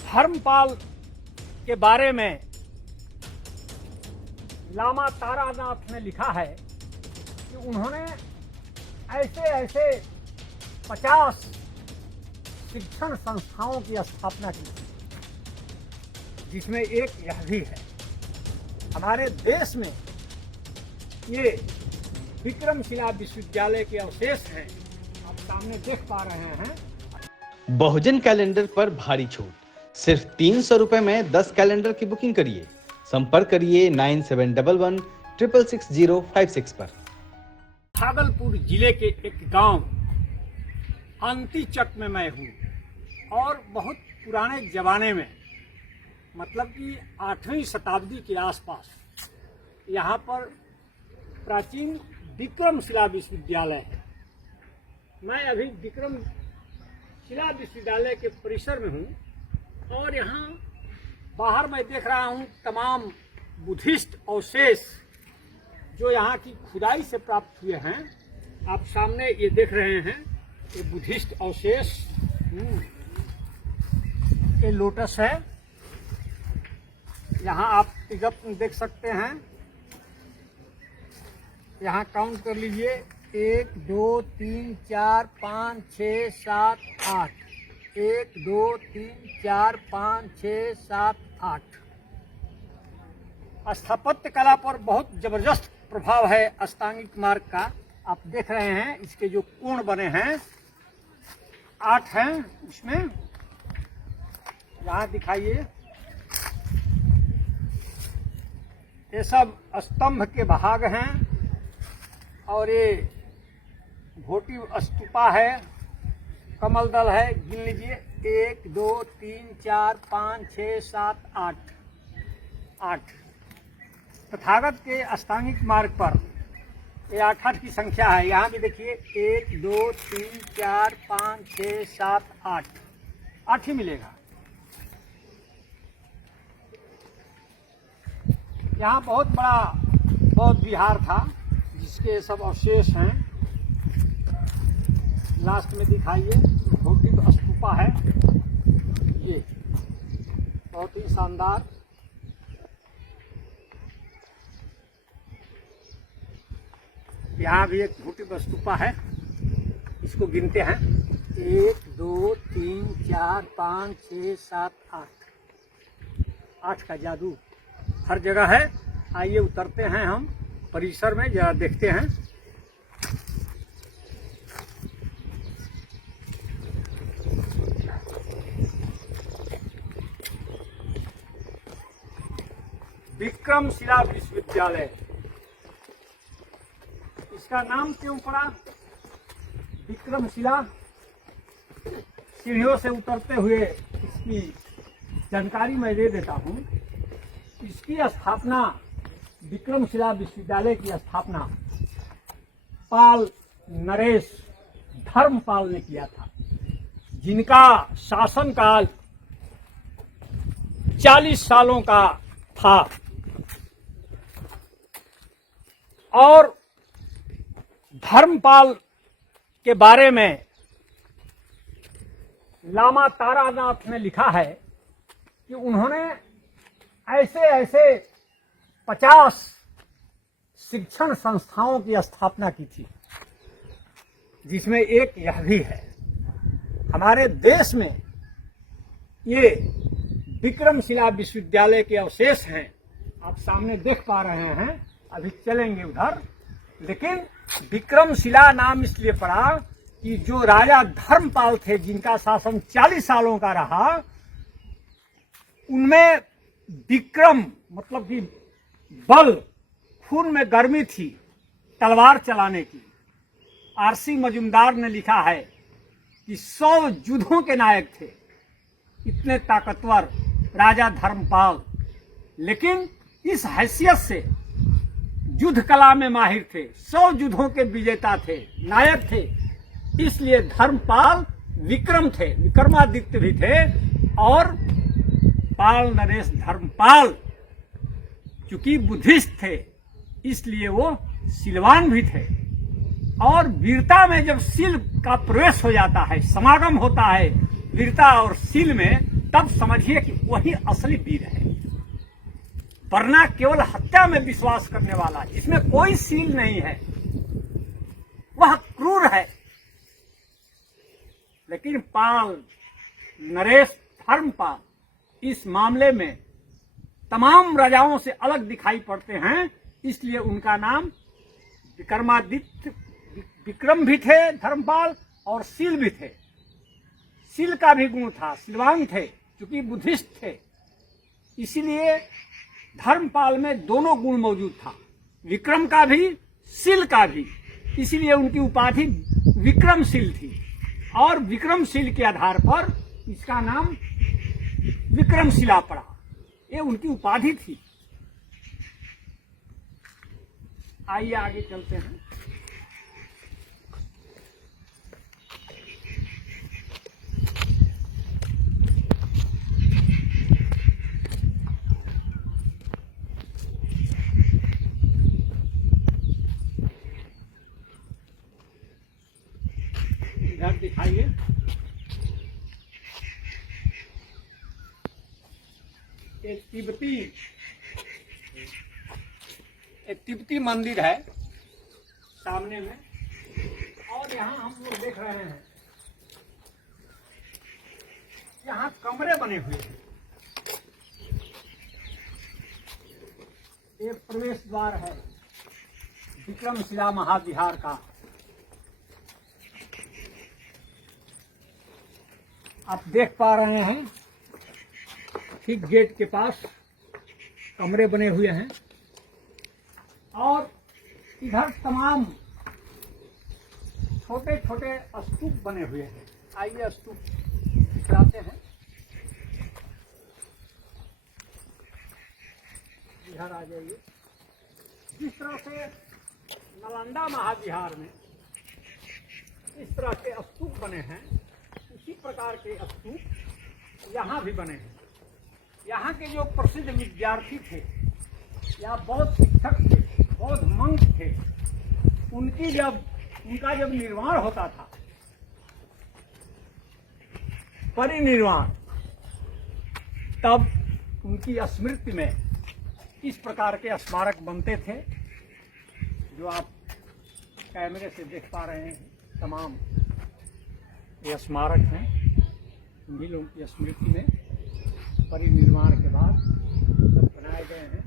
धर्मपाल के बारे में लामा तारानाथ ने लिखा है कि उन्होंने ऐसे ऐसे 50 शिक्षण संस्थाओं की स्थापना की थी, जिसमें एक यह भी है। हमारे देश में ये विक्रमशिला विश्वविद्यालय के अवशेष हैं, आप सामने देख पा रहे हैं। बहुजन कैलेंडर पर भारी छूट, सिर्फ 300 रुपए में 10 कैलेंडर की बुकिंग करिए। संपर्क करिए 9711 666 पर। भागलपुर जिले के एक गांव अंतीचक में मैं हूँ और बहुत पुराने जमाने में, मतलब कि 8वीं शताब्दी के आसपास यहाँ पर प्राचीन विक्रमशिला विश्वविद्यालय है। मैं अभी विक्रमशिला विश्वविद्यालय के परिसर में हूँ और यहाँ बाहर मैं देख रहा हूँ तमाम बुद्धिस्ट अवशेष जो यहाँ की खुदाई से प्राप्त हुए हैं। आप सामने ये देख रहे हैं, ये बुद्धिस्ट अवशेष, ये लोटस है। यहाँ आप टिकट देख सकते हैं, यहाँ काउंट कर लीजिए 1 2 3 4 5 6 7 8, 1 2 3 4 5 6 7 8। स्थापत्य कला पर बहुत जबरदस्त प्रभाव है अष्टांगिक मार्ग का। आप देख रहे हैं इसके जो कोण बने हैं, 8 हैं इसमें, यहाँ दिखाइए। ये सब स्तंभ के भाग हैं और ये भोटिव स्तूपा है, कमल दल है। गिन लीजिए 1 2 3 4 5 6 7 8। तथागत के अष्टांगिक मार्ग पर ये 8 की संख्या है। यहाँ भी देखिए 1 2 3 4 5 6 7 8 ही मिलेगा। यहाँ बहुत बड़ा बौद्ध विहार था जिसके सब अवशेष हैं। लास्ट में दिखाइए भौतिक स्तूपा है, ये बहुत ही शानदार। यहाँ भी एक भौतिक स्तूपा है, इसको गिनते हैं 1 2 3 4 5 6 7 8 का जादू हर जगह है। आइए उतरते हैं हम परिसर में, जरा देखते हैं। विक्रमशिला विश्वविद्यालय, इसका नाम क्यों पड़ा विक्रमशिला? सीढ़ियों से उतरते हुए इसकी जानकारी मैं दे देता हूँ। इसकी स्थापना, विक्रमशिला विश्वविद्यालय की स्थापना पाल नरेश धर्मपाल ने किया था, जिनका शासनकाल 40 सालों का था। और धर्मपाल के बारे में लामा तारानाथ ने लिखा है कि उन्होंने ऐसे ऐसे 50 शिक्षण संस्थाओं की स्थापना की थी, जिसमें एक यह भी है। हमारे देश में ये विक्रमशिला विश्वविद्यालय के अवशेष हैं, आप सामने देख पा रहे हैं। अभी चलेंगे उधर, लेकिन विक्रमशिला नाम इसलिए पड़ा कि जो राजा धर्मपाल थे, जिनका शासन 40 सालों का रहा, उनमें विक्रम मतलब कि बल, खून में गर्मी थी तलवार चलाने की। आरसी मजुमदार ने लिखा है कि 100 युद्धों के नायक थे, इतने ताकतवर राजा धर्मपाल। लेकिन इस हैसियत से युद्ध कला में माहिर थे, 100 युद्धों के विजेता थे, नायक थे, इसलिए धर्मपाल विक्रम थे, विक्रमादित्य भी थे। और पाल नरेश धर्मपाल चूंकि बुद्धिस्ट थे, इसलिए वो सिलवान भी थे। और वीरता में जब सील का प्रवेश हो जाता है, समागम होता है वीरता और सील में, तब समझिए कि वही असली वीर है, वरना केवल हत्या में विश्वास करने वाला जिसमें कोई सील नहीं है वह क्रूर है। लेकिन पाल, नरेश धर्मपाल इस मामले में तमाम राजाओं से अलग दिखाई पड़ते हैं, इसलिए उनका नाम विक्रमादित्य, विक्रम भी थे धर्मपाल और शील भी थे। शील का भी गुण था, शीलवान थे, क्योंकि बुद्धिस्ट थे, इसीलिए धर्मपाल में दोनों गुण मौजूद था, विक्रम का भी शील का भी, इसीलिए उनकी उपाधि विक्रमशील थी और विक्रमशील के आधार पर इसका नाम विक्रमशिला पड़ा। ये उनकी उपाधि थी। आइए आगे चलते हैं। इधर दिखाइए, एक तिब्बती मंदिर है सामने में, और यहाँ हम लोग देख रहे हैं यहाँ कमरे बने हुए हैं। एक प्रवेश द्वार है विक्रमशिला महाविहार का। आप देख पा रहे हैं ठीक गेट के पास कमरे बने हुए हैं और इधर तमाम छोटे छोटे स्तूप बने हुए हैं। आइए स्तूप दिखाते हैं। इधर आ जाइए। जिस तरह से नालंदा महाविहार में इस तरह के स्तूप बने हैं, उसी प्रकार के स्तूप यहाँ भी बने हैं। यहाँ के जो प्रसिद्ध विद्यार्थी थे या बौद्ध शिक्षक थे, बौद्ध मंक थे, उनका जब निर्वाण होता था, परिनिर्वाण, तब उनकी स्मृति में इस प्रकार के स्मारक बनते थे जो आप कैमरे से देख पा रहे हैं। तमाम ये स्मारक हैं, उन्हीं लोगों की स्मृति में परिनिर्वाण के बाद सब बनाए गए हैं।